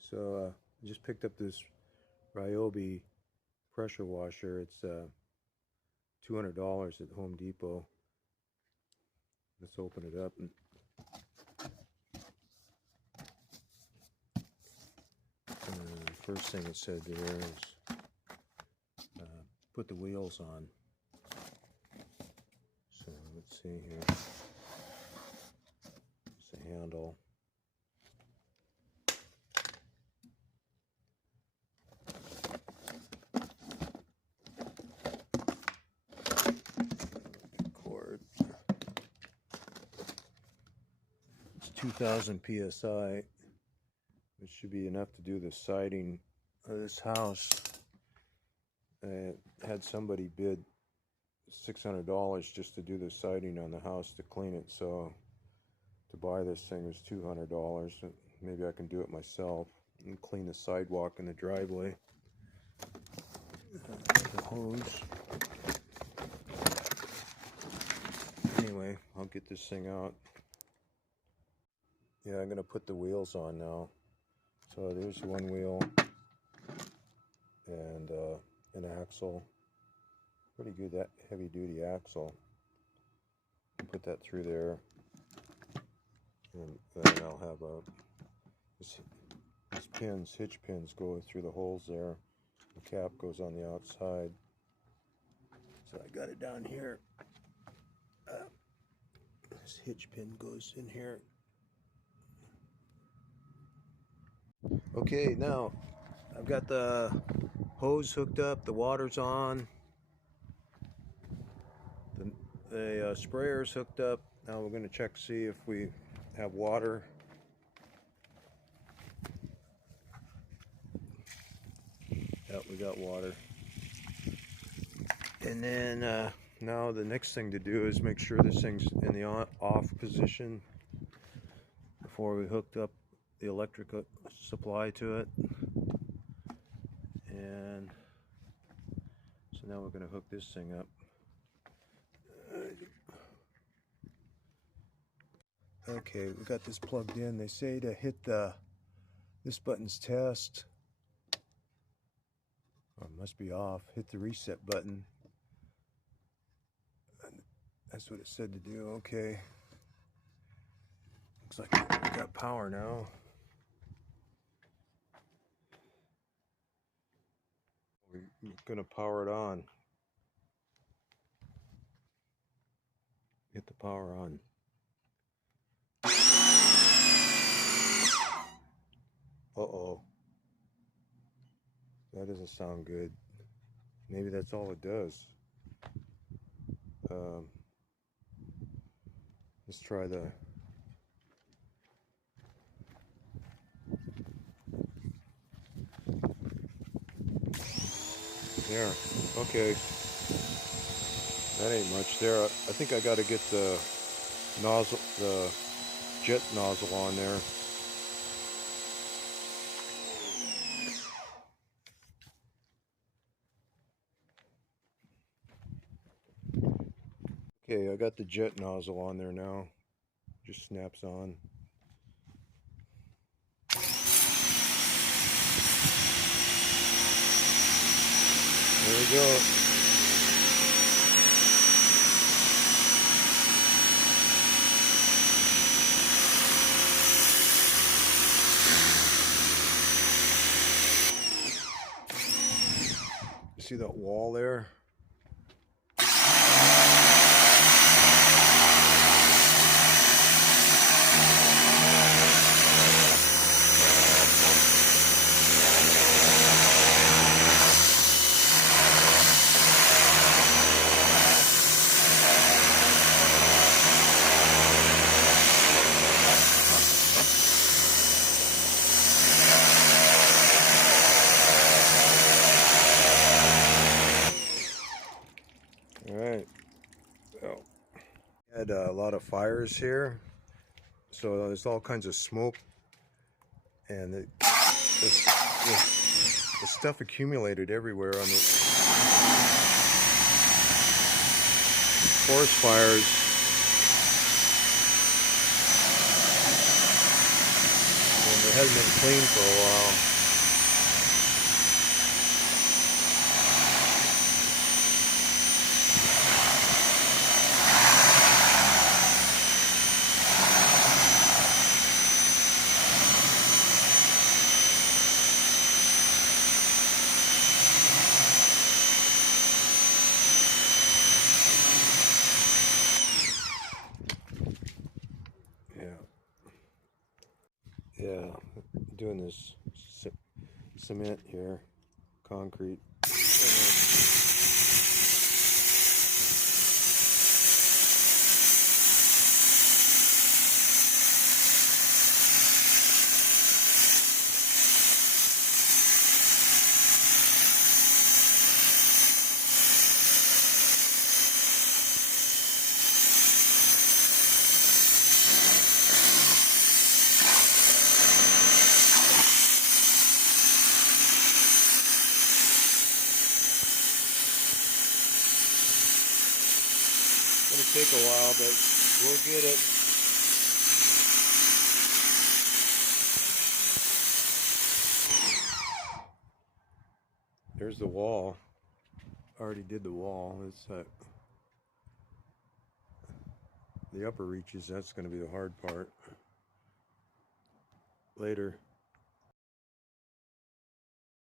So I just picked up this Ryobi pressure washer. It's $200 at Home Depot. Let's open it up. The first thing it said there is put the wheels on. So let's see here. It's a handle. Cord. It's 2000 psi, which should be enough to do the siding of this house. I had somebody bid $600 just to do the siding on the house to clean it, so to buy this thing was $200. Maybe I can do it myself and clean the sidewalk and the driveway. The hose. Anyway, I'll get this thing out. Yeah, I'm gonna put the wheels on now. So there's one wheel and an axle. Pretty good, that heavy duty axle. Put that through there, and then I'll have these hitch pins go through the holes there. The cap goes on the outside. So I got it down here. This hitch pin goes in here. Okay, now I've got the hose hooked up, the water's on, the sprayer's hooked up. Now we're going to check to see if we have water. Yep, we got water. And then now the next thing to do is make sure this thing's in the off position before we hooked up the electric supply to it. And so now we're going to hook this thing up. Okay, we got this plugged in. They say to hit this button's test. Oh, it must be off. Hit the reset button. That's what it said to do. Okay. Looks like we got power now. We're gonna power it on. Get the power on. Uh-oh. That doesn't sound good. Maybe that's all it does. Let's try the... There. Okay. That ain't much there. I think I got to get the nozzle, the jet nozzle on there. Okay, I got the jet nozzle on there now. Just snaps on. There we go. You see that wall there? Had a lot of fires here, so there's all kinds of smoke, and the stuff accumulated everywhere on the forest fires. And It hasn't been cleaned for a while. Yeah, doing this cement here, concrete. It's gonna take a while, but we'll get it. There's the wall. Already did the wall. It's the upper reaches. That's going to be the hard part. Later.